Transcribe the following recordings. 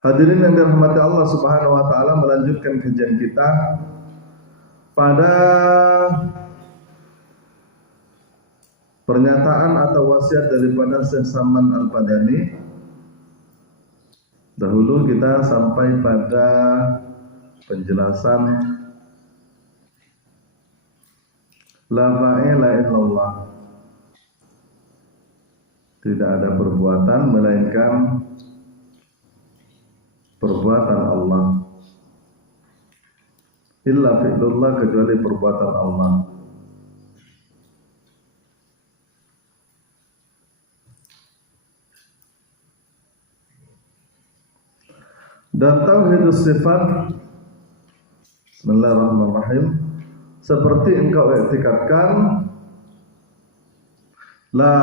Hadirin yang dirahmati Allah Subhanahu wa taala, melanjutkan kajian kita pada pernyataan atau wasiat daripada Syekh Salman Al-Padani. Dahulu kita sampai pada penjelasan la ilaha illallah. Tidak ada perbuatan melainkan perbuatan Allah. Illa fi'lullah, kecuali perbuatan Allah. Dan tauhidus sifat, bismillahirrahmanirrahim, seperti engkau iktikadkan la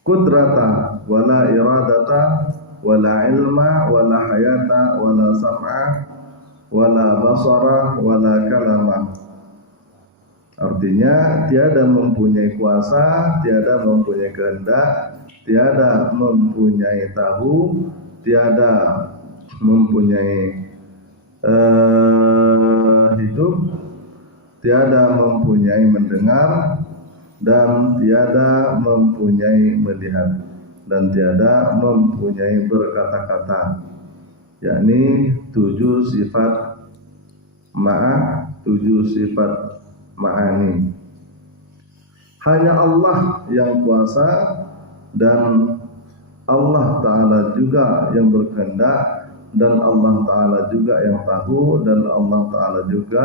kudrata wala iradata wala ilma wala hayata wala sam'a wala basara wala kalama. Artinya tiada mempunyai kuasa, tiada mempunyai kehendak, tiada mempunyai tahu, tiada mempunyai hidup, tiada mempunyai mendengar, dan tiada mempunyai melihat, dan tiada mempunyai berkata-kata, yakni 7 sifat ma'ah, 7 sifat ma'ani. Hanya Allah yang kuasa, dan Allah Ta'ala juga yang berkehendak, dan Allah Ta'ala juga yang tahu, dan Allah Ta'ala juga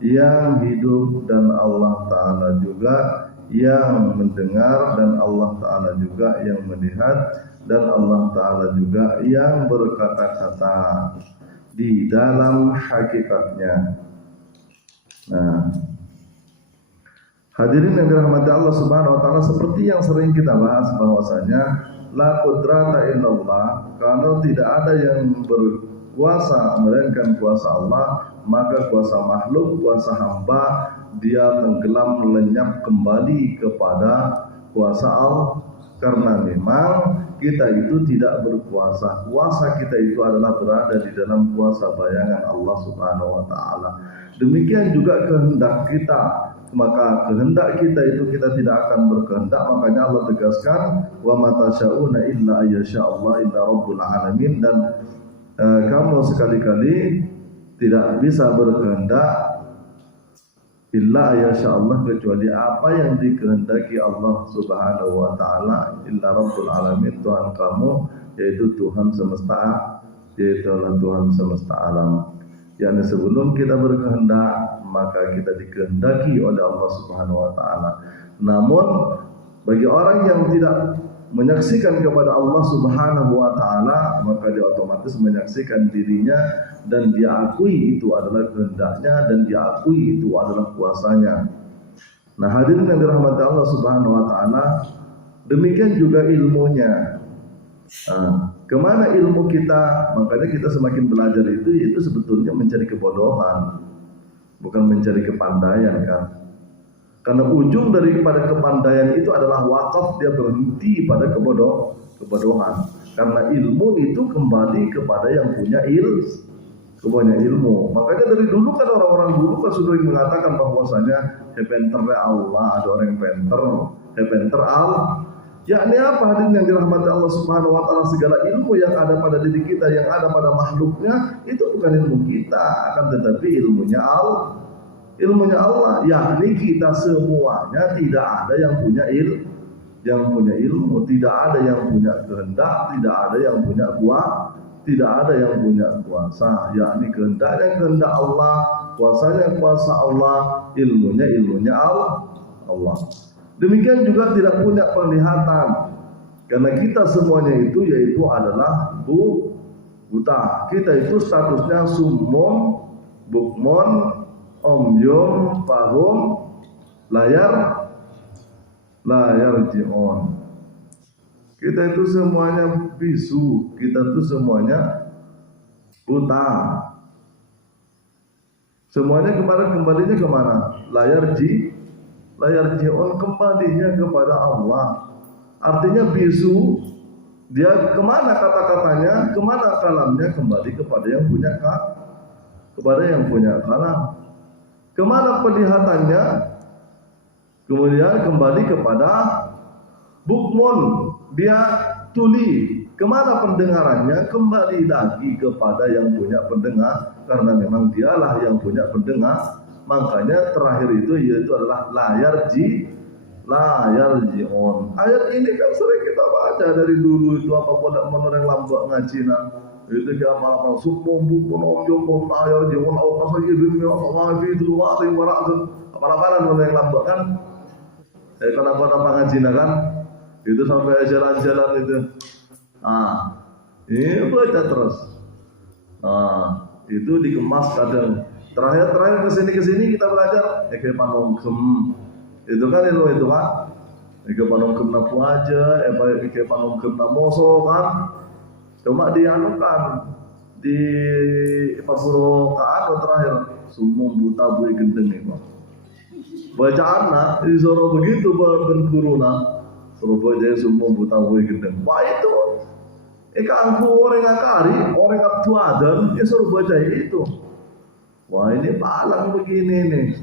yang hidup, dan Allah Ta'ala juga yang mendengar, dan Allah Ta'ala juga yang melihat, dan Allah Ta'ala juga yang berkata-kata di dalam hakikatnya. Nah, hadirin yang dirahmati Allah Subhanahu wa taala, seperti yang sering kita bahas bahwasanya la qudrata illallah, kalau tidak ada yang berkuasa melainkan kuasa Allah, maka kuasa makhluk, kuasa hamba, dia tenggelam lenyap kembali kepada kuasa Allah. Karena memang kita itu tidak berkuasa. Kuasa kita itu adalah berada di dalam kuasa bayangan Allah Subhanahu wa taala. Demikian juga kehendak kita. Maka kehendak kita itu kita tidak akan berkehendak. Makanya Allah tegaskan, wa ma tasyauna illa ayyasha Allah illa rabbul alamin. Dan kamu sekali-kali tidak bisa berkehendak illa ayyasha Allah, kecuali apa yang dikehendaki Allah Subhanahu wa taala. Illa rabbul alamin, Tuhan kamu, yaitu Tuhan semesta, yaitu Tuhan semesta alam. Yang sebelum kita berkehendak, maka kita dikehendaki oleh Allah Subhanahu wa taala. Namun bagi orang yang tidak menyaksikan kepada Allah Subhanahu wa taala, maka dia otomatis menyaksikan dirinya, dan dia akui itu adalah kehendaknya, dan dia akui itu adalah kuasanya. Nah, hadirin yang dirahmati Allah Subhanahu wa taala, demikian juga ilmunya. Kemana ilmu kita? Makanya kita semakin belajar itu sebetulnya mencari kebodohan, bukan mencari kepandaian, kan? Karena ujung daripada kepandaian itu adalah wakaf, dia berhenti pada kebodohan. Karena ilmu itu kembali kepada yang punya ilmu. Makanya dari dulu kan orang-orang dulu kan sudah mengatakan bahwasanya hepenternya Allah, ada orang yang hepenter Allah. Yakni apa, hadirin yang dirahmati Allah Subhanahu wa taala, segala ilmu yang ada pada diri kita, yang ada pada makhluknya, itu bukan ilmu kita, akan tetapi ilmunya Allah. Ilmunya Allah, yakni kita semuanya tidak ada yang punya ilmu, tidak ada yang punya kehendak, tidak ada yang punya kuasa, yakni kehendaknya kehendak Allah, kuasanya kuasa Allah, ilmunya Allah. Demikian juga tidak punya penglihatan, karena kita semuanya itu yaitu adalah buta. Kita itu statusnya sumum, bukmon, omyum, fahum, layar ji'on. Kita itu semuanya bisu, kita itu semuanya buta. Semuanya kembalinya kemana? Layar ji'on, kembalinya kepada Allah. Artinya bisu Dia kemana kata-katanya, kemana kalamnya, kembali kepada yang punya kalam. Kemana penglihatannya, kemudian kembali kepada bukmun, dia tuli. Kemana pendengarannya, kembali lagi kepada yang punya pendengar, karena memang dialah yang punya pendengar. Makanya terakhir itu yaitu adalah layar ji'on. Ayat ini kan sering kita baca dari dulu itu, apapun menurut yang lambak ngaji nah. Itu dia apa sumum bukun omjong layar ji'on awqasa ibn Allah fi duwati wa ra'sun. Apa-apaan menurut yang lambak kan. Kenapa ngaji nah kan. Itu sampai jalan-jalan itu. Ini baca terus. Itu dikemas kadang. Terakhir kesini kita belajar eke panongkem. Itu kan itu kan. Eke panongkem na puaja, eke panongkem na moso kan. Cuma dianukan di paburokaan terakhir sumum buta bui gendeng itu. Bacaan nak disuruh begitu berkuruna. Suruh baca sumum buta bui gendeng. Wah itu. Angku orang akari, orang aktuadan, dia suruh baca itu. Wah ini palang begini nih.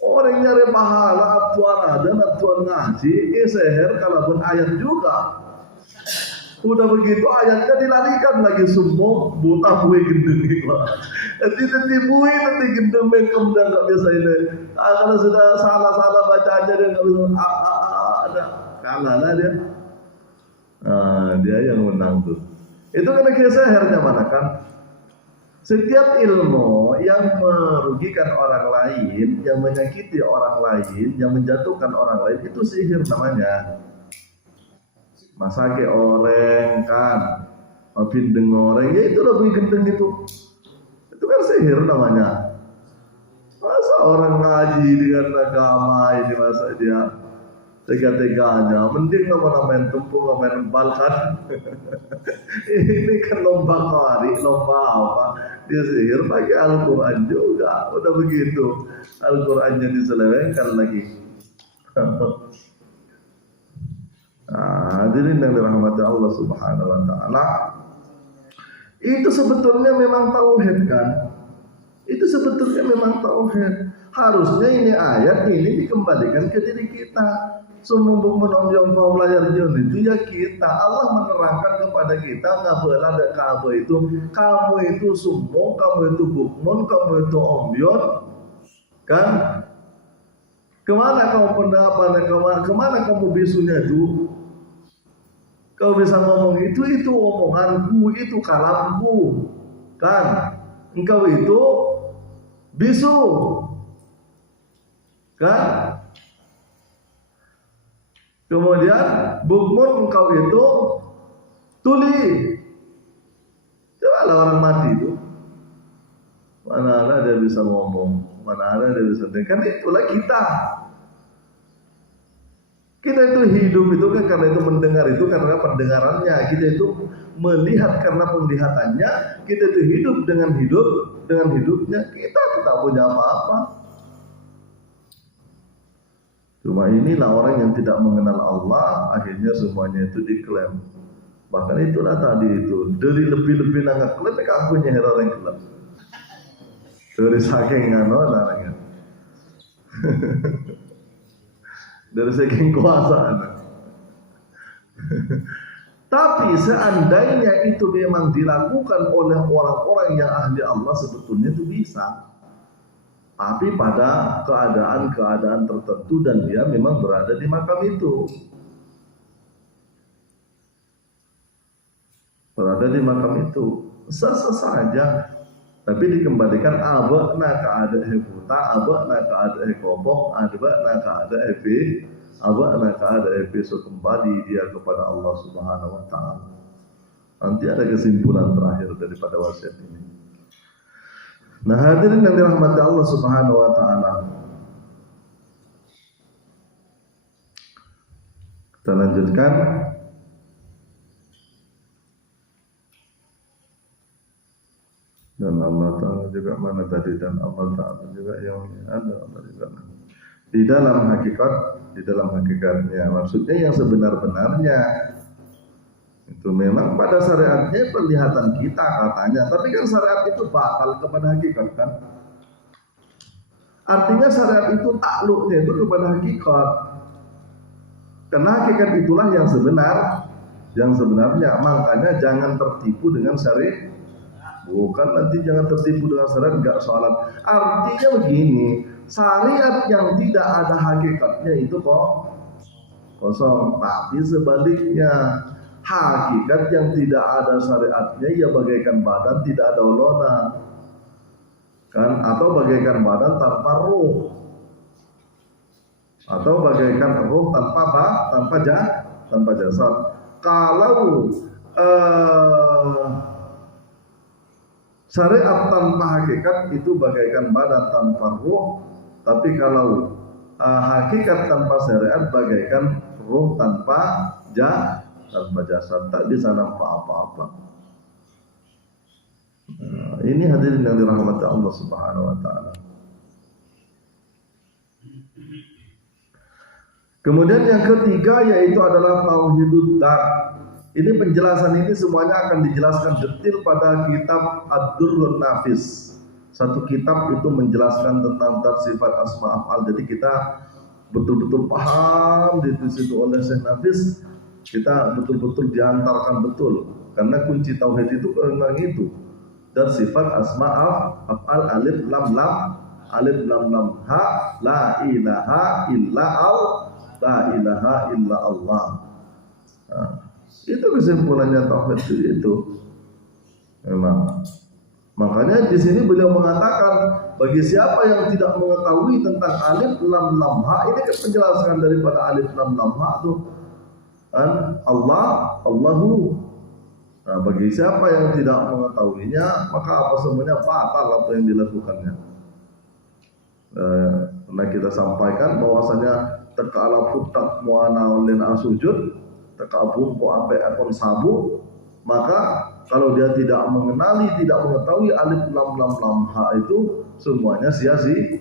Orang nyari pahala aktuadan, aktuan ngaji, seher kalaupun ayat juga. Udah begitu ayatnya dilarikan lagi semua buta bui gendeng itu. Nanti bui nanti gendeng mengkem dan nggak biasa ini. Kalau sudah salah bacanya dia nggak bisa ada kalah dia. Dia yang menang tuh. Itu karena sehernya mana kan? Setiap ilmu yang merugikan orang lain, yang menyakiti orang lain, yang menjatuhkan orang lain itu sihir namanya. Masake orang kan, pindeng orang, ya itu lebih gendeng itu. Itu kan sihir namanya. Masa orang ngaji dengan agama ini masa dia tega-teganya, mending nama-namain tumpung, namain balkan. Ini kan lomba kari, lomba apa? Dia sihir pakai Al-Quran juga. Udah begitu, Al-Qurannya diselewengkan lagi. Hadirin yang dirahmati Allah Subhanahu Wa Taala, itu sebetulnya memang tauhid kan? Itu sebetulnya memang tauhid. Harusnya ini ayat ini dikembalikan ke diri kita. Sumubuk menonjong kaum layar jion itu ya kita. Allah menerangkan kepada kita nggak boleh ada kamu itu sumbung, kamu itu bukmun, kamu itu ombion, kan? Kemana kamu pendapat? Kemana kamu bisunya itu? Kau bisa ngomong itu omonganku, itu kalamku, kan? Engkau itu bisu, kan? Kemudian bukmun engkau itu tuli. Coba lah orang mati itu, mana ada dia bisa ngomong, mana ada dia bisa dengar. Kan itulah kita. Kita itu hidup itu kan karena itu mendengar itu karena pendengarannya. Kita itu melihat karena penglihatannya. Kita itu hidup dengan hidupnya. Kita tidak punya apa-apa. Cuma inilah orang yang tidak mengenal Allah, akhirnya semuanya itu diklaim. Bahkan itulah tadi itu, dari lebih-lebih nangak klaim, aku punya orang klaim. Dari saking orangnya. Dari saking kuasaan. Tapi seandainya itu memang dilakukan oleh orang-orang yang ahli Allah, sebetulnya itu bisa. Tapi pada keadaan-keadaan tertentu dan dia memang berada di makam itu. Berada di makam itu. Sesa saja. Tapi dikembalikan abakna keadaan buta, abakna keadaan kobok, abakna keadaan abakna keadaan besok kembali dia kepada Allah Subhanahu Wa Taala. Nanti ada kesimpulan terakhir daripada wasiat ini. Nah hadirin yang dirahmati Allah Subhanahu Wa Taala, kita lanjutkan. Dan Allah Ta'ala juga mana tadi, dan Allah Ta'ala juga yang ada Allah juga di dalam hakikatnya, maksudnya yang sebenar-benarnya Itu memang pada syariatnya penglihatan kita katanya, tapi kan syariat itu batal kepada hakikat kan. Artinya syariat itu takluknya itu kepada hakikat. Karena hakikat itulah yang sebenarnya. Makanya jangan tertipu dengan syariat. Bukan nanti jangan tertipu dengan syariat enggak sholat. Artinya begini, syariat yang tidak ada hakikatnya itu kok kosong. Tapi sebaliknya, hakikat yang tidak ada syariatnya ya bagaikan badan tidak ada ulona kan, atau bagaikan badan tanpa ruh, atau bagaikan ruh tanpa jasad. Kalau syariat tanpa hakikat itu bagaikan badan tanpa ruh, tapi kalau hakikat tanpa syariat bagaikan ruh tanpa jasad, tak bisa nampak apa-apa. Ini hadirin yang dirahmati Allah Subhanahu wa taala. Kemudian yang ketiga yaitu adalah tauhidud dar. Ini penjelasan ini semuanya akan dijelaskan detail pada kitab Ad-Durrun Nafis. Satu kitab itu menjelaskan tentang sifat asma af'al. Jadi kita betul-betul paham di situ oleh Syekh Nafis. Kita betul-betul diantarkan betul, karena kunci tauhid itu memang itu. Dan sifat asma af'al alif lam lam ha la ilaha illa Allah. Nah, itu kesimpulannya tauhid itu. Memang. Makanya di sini beliau mengatakan bagi siapa yang tidak mengetahui tentang alif lam ha, ini kan penjelasan daripada alif lam ha tuh. Allahu. Nah, bagi siapa yang tidak mengetahuinya, maka apa semuanya batal apa yang dilakukannya. Karena kita sampaikan bahwasanya teka ala putak muana oleh asujud, teka bumpu ape akon sabu, maka kalau dia tidak mengenali, tidak mengetahui alif lam ha itu semuanya sia-sia.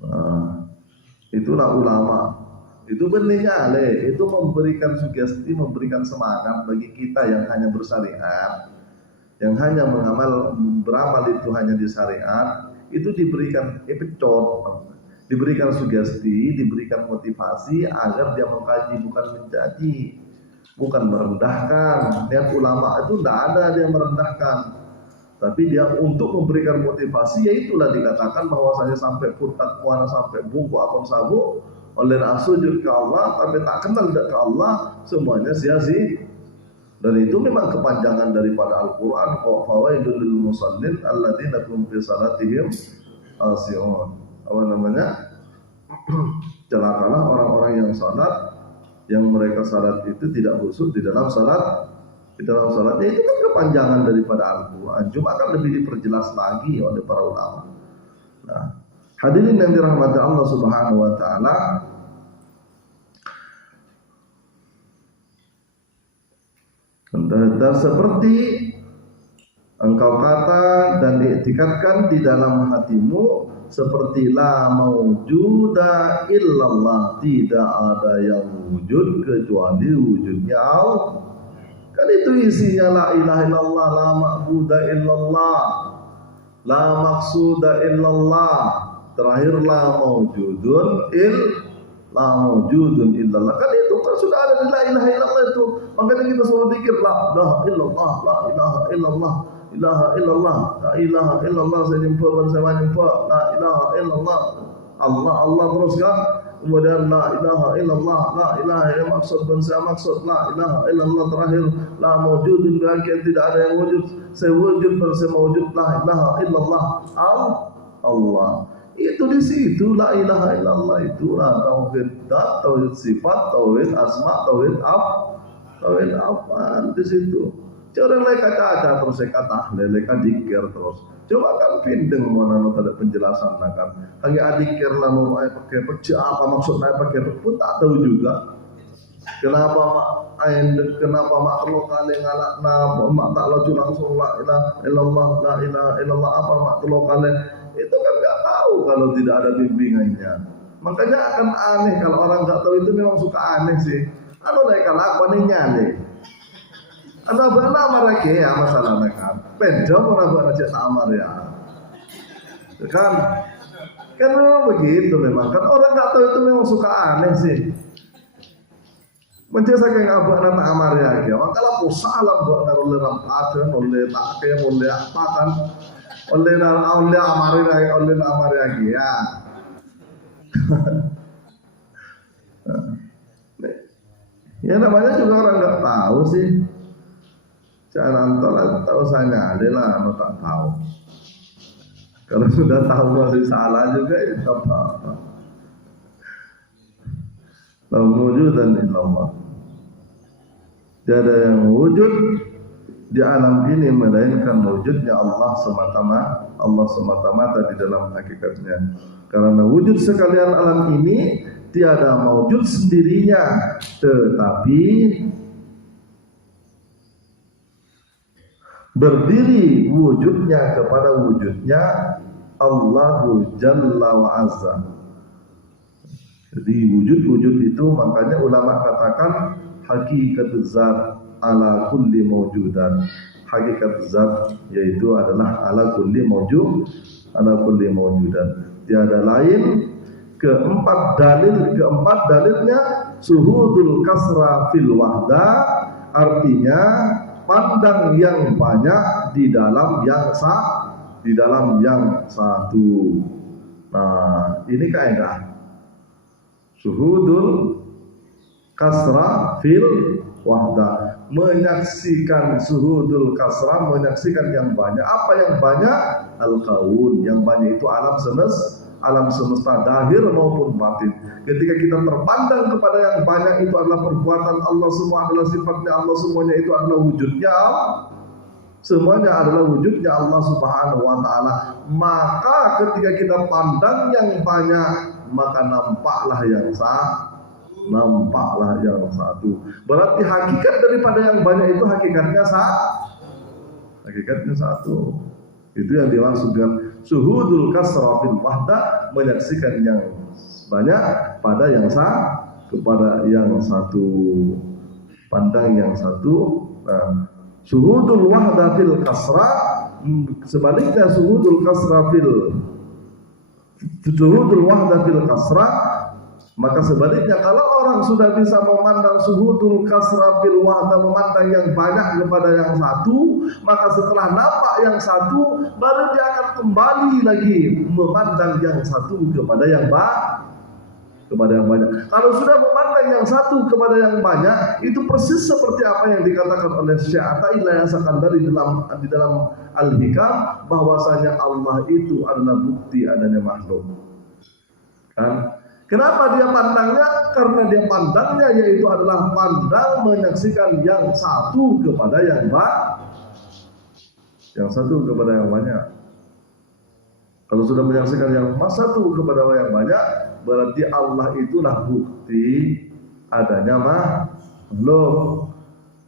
Nah, itulah ulama. Itu benihnya itu memberikan sugesti, memberikan semangat bagi kita yang hanya bersyariat, yang hanya beramal itu hanya di syariat, itu diberikan pecot, diberikan sugesti, diberikan motivasi agar dia mengkaji, bukan mencaci, bukan merendahkan. Niat ulama itu tidak ada dia merendahkan, tapi dia untuk memberikan motivasi. Yaitulah dikatakan bahwasanya sampai putak muana, sampai bungku akon sabu oleh sujud ke Allah, tapi tak kenal ke Allah, semuanya sia-sia. Dan itu memang kepanjangan daripada Al-Quran. Fawaidul lil musallin alladzina hum fi salatihim khashi'un. Apa namanya? Celakalah orang-orang yang salat, yang mereka salat itu tidak khusyuk di dalam salat. Di dalam salatnya itu kan kepanjangan daripada Al-Quran. Cuma akan lebih diperjelas lagi oleh para ulama. Nah, hadirin yang dirahmati Allah Subhanahu wa taala, dan seperti engkau kata dan diiktikadkan di dalam hatimu, seperti la maujuda illallah, tidak ada yang wujud kecuali wujudnya Allah. Kan itu isinya la ilaha illallah, la ma'buda illallah, la maqsuda illallah. Terakhir la maujudun illallah. Kan itu kan sudah ada di la ilaha illallah itu. Makanya kita selalu zikir la ilaha illallah, la ilaha illallah, ilaha illallah, la ilaha illallah. Saya jumpa dan saya jumpa la ilaha illallah. Allah terus kan. Kemudian la ilaha illallah, la ilaha yang maksud dan saya maksud, la ilaha illallah. Terakhir la maujudun, tidak ada yang wujud, saya wujud dan saya mawujud, la ilaha illallah. Allah. Itu di situ la ilaha illallah, itulah tauhid dat, tauhid sifat, tauhid asma, tauhid apa di situ. Orang mereka kata terus kata leleka dikir terus. Coba kan pindeng mana ada penjelasan kan. Hanya adikir lah mau pakai pecah apa maksudnya pakai pun tak tahu juga. Kenapa mak lo kali ngalakna mak tak lo langsung la ilaha illallah apa mak lo kali itu kan nggak tahu kalau tidak ada bimbingannya. Makanya akan aneh kalau orang nggak tahu itu, memang suka aneh sih. Anu naik kelakuan nyane. Ada bana marake ya masalahnya kan. Penjom orang buat aja amar ya. Kan memang begitu memang. Kan orang nggak tahu itu memang suka aneh sih. Mencesa kayak ngabak nata amar ya. Makalah pusalam buat oleh rampaten, oleh pakai, oleh apa kan. Oleh amar ya. Ya namanya juga orang nggak tahu sih. Jangan tahu saya adalah tak tahu. Kalau sudah tahu masih salah juga ya tak apa-apa. La wujudan illallah. Tiada yang wujud di alam ini melainkan wujudnya Allah semata-mata di dalam hakikatnya. Karena wujud sekalian alam ini tiada mewujud sendirinya, tetapi berdiri wujudnya kepada wujudnya Allahu Jalla wa Azza. Jadi wujud-wujud itu makanya ulama katakan hakikatul zat ala kulli mawjudan. Hakikat zat yaitu adalah ala kulli mawjudan. Tiada lain. Keempat dalilnya suhudul kasra fil wahda, artinya pandang yang banyak di dalam yang satu. Nah, ini kaidah. Suhudul kasra fil wahda, menyaksikan suhudul kasra, menyaksikan yang banyak. Apa yang banyak? Al-kaun, yang banyak itu alam semesta dahir maupun batin. Ketika kita terpandang kepada yang banyak, itu adalah perbuatan Allah, semua adalah sifatnya Allah, semuanya itu adalah wujudnya Allah. Semuanya adalah wujudnya Allah Subhanahu wa ta'ala. Maka ketika kita pandang yang banyak, maka nampaklah yang satu. Berarti hakikat daripada yang banyak itu hakikatnya satu. Itu yang dimaksudkan suhudul kasra fil wahda, menyaksikan yang banyak pada yang kepada yang satu, pandang yang satu. Nah, suhudul wahda fil kasra, sebaliknya suhudul wahda fil kasra, maka sebaliknya kalau orang sudah bisa memandang suhudul kasra fil wahda, memandang yang banyak kepada yang satu, maka setelah nampak yang satu, baru dia akan kembali lagi memandang yang satu kepada yang banyak. Kalau sudah memandang yang satu kepada yang banyak, itu persis seperti apa yang dikatakan oleh Syekh Athaillah As-Sakandari di dalam Al-Hikam, bahwasanya Allah itu adalah bukti adanya makhluk. Kan? Kenapa dia pandangnya? Karena dia pandangnya yaitu adalah pandang menyaksikan yang satu kepada yang banyak. Kalau sudah menyaksikan yang satu kepada yang banyak, berarti Allah itulah bukti adanya makhluk.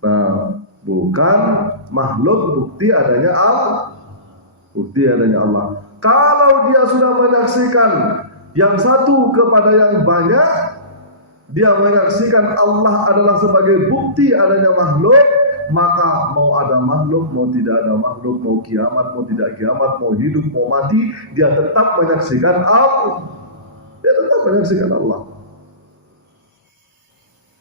Nah, bukan makhluk bukti adanya Allah. Kalau dia sudah menyaksikan yang satu kepada yang banyak, dia menyaksikan Allah adalah sebagai bukti adanya makhluk, maka mau ada makhluk, mau tidak ada makhluk, mau kiamat, mau tidak kiamat, mau hidup, mau mati, dia tetap menyaksikan Allah.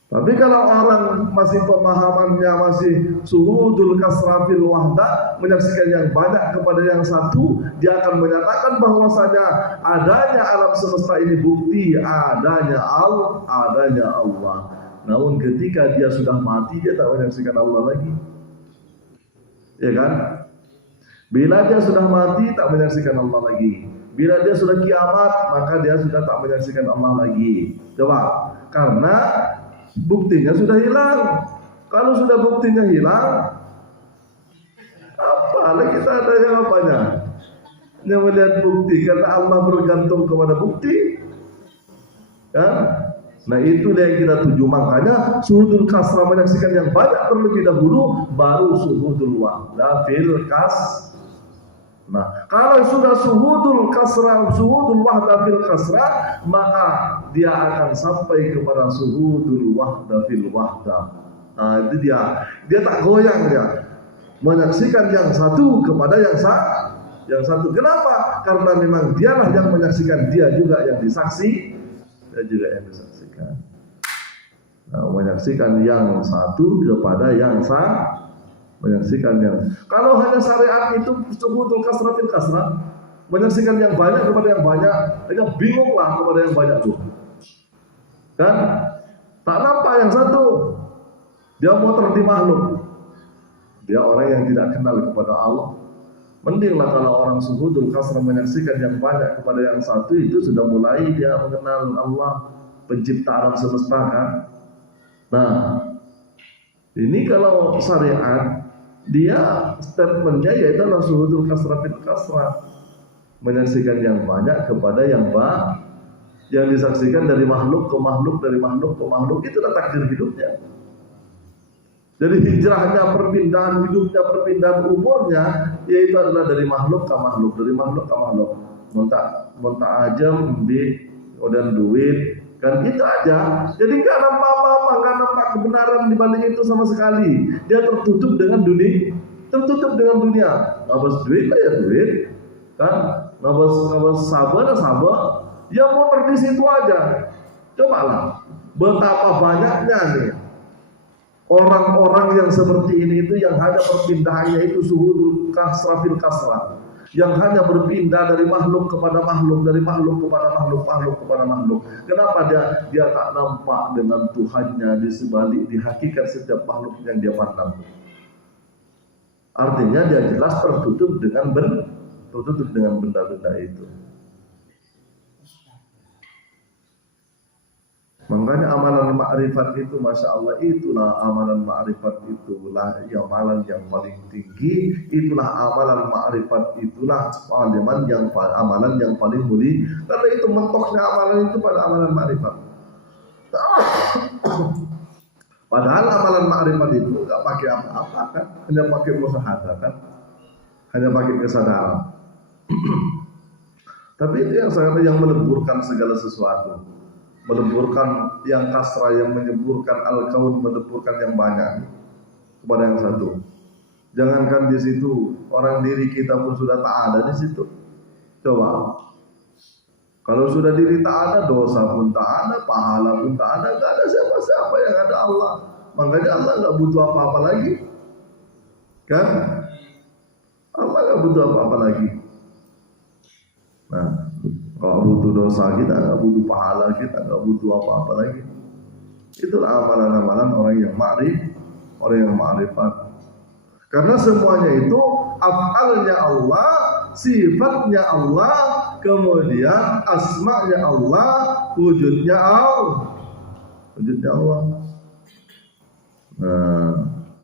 Tapi kalau orang masih pemahamannya masih suhudul kasra fil wahda, menyaksikan yang banyak kepada yang satu, dia akan menyatakan bahwasanya adanya alam semesta ini bukti adanya Allah. Namun ketika dia sudah mati, dia tak menyaksikan Allah lagi. Ya kan? Bila dia sudah mati, tak menyaksikan Allah lagi. Bila dia sudah kiamat, maka dia sudah tak menyaksikan Allah lagi. Coba, karena buktinya sudah hilang. Kalau sudah buktinya hilang, apalagi kita ada yang apanya? Yang melihat bukti, karena Allah bergantung kepada bukti. Ya? Nah, itu yang kita tuju. Makanya suhudul kasra, menyaksikan yang banyak terlebih dahulu, baru suhudul wahda fil Nah, kalau sudah suhudul kasrah, suhudul wahdah fil kasrah, maka dia akan sampai kepada suhudul wahdah fil wahdah. Nah, itu dia tak goyang dia. Menyaksikan yang satu kepada yang satu. Kenapa? Karena memang dialah yang menyaksikan, dia juga yang disaksi, dia juga yang disaksikan. Nah, menyaksikan yang satu kepada yang menyaksikan yang. Kalau hanya syariat itu subutul kasrah fil kasrah, menyaksikan yang banyak kepada yang banyak, hanya bingunglah kepada yang banyak tuh. Kan? Tak nampak yang satu. Dia motor di makhluk. Dia orang yang tidak kenal kepada Allah. Mendinglah kalau orang suhudul kasrah menyaksikan yang banyak kepada yang satu, itu sudah mulai dia mengenal Allah, pencipta alam semesta kan. Nah, ini kalau syariat, dia statementnya yaitu suhudul kasrah fil kasrah, menyaksikan yang banyak kepada yang yang disaksikan dari makhluk ke makhluk, dari makhluk ke makhluk. Itulah takdir hidupnya. Jadi hijrahnya, perpindahan hidupnya, perpindahan umurnya, yaitu adalah dari makhluk ke makhluk, dari makhluk ke makhluk. Montak aja, kemudian duit, kan itu aja. Jadi nggak nampak apa-apa, nggak nampak kebenaran di balik itu sama sekali. Dia tertutup dengan dunia, Ngabas duit lah ya duit, kan? Ngabas sabar, ya motor di situ aja. Cobalah, betapa banyaknya nih orang-orang yang seperti ini itu, yang hanya perpindahannya itu suhudul kasrah fil kasrah, yang hanya berpindah dari makhluk kepada makhluk, dari makhluk kepada makhluk kepada makhluk. Kenapa dia tak nampak dengan Tuhannya di sebalik, di hakikat setiap makhluk yang dia pandang. Artinya dia jelas tertutup dengan benda-benda itu. Makanya amalan ma'rifat itu, Masya Allah, itulah amalan ma'rifat, itulah amalan yang paling tinggi, itulah amalan ma'rifat, itulah amalan yang paling mulia. Karena itu mentoknya amalan itu pada amalan ma'rifat. Padahal amalan ma'rifat itu nggak pakai apa-apa kan, hanya pakai musyahadah kan, hanya pakai kesadaran. Tapi itu yang meleburkan segala sesuatu, meleburkan yang kasrah, yang menyemburkan al-kaun, meleburkan yang banyak kepada yang satu. Jangankan di situ, orang diri kita pun sudah tak ada di situ. Coba, kalau sudah diri tak ada, dosa pun tak ada, pahala pun tak ada, nggak ada siapa-siapa, yang ada Allah. Makanya Allah nggak butuh apa-apa lagi, kan? Allah nggak butuh apa-apa lagi. Nah, kalau butuh dosa kita, nggak butuh pahala kita, nggak butuh apa-apa lagi. Itulah amalan-amalan orang yang ma'rifat. Karena semuanya itu af'alnya Allah, sifatnya Allah, kemudian asma'nya Allah, wujudnya Allah. Nah,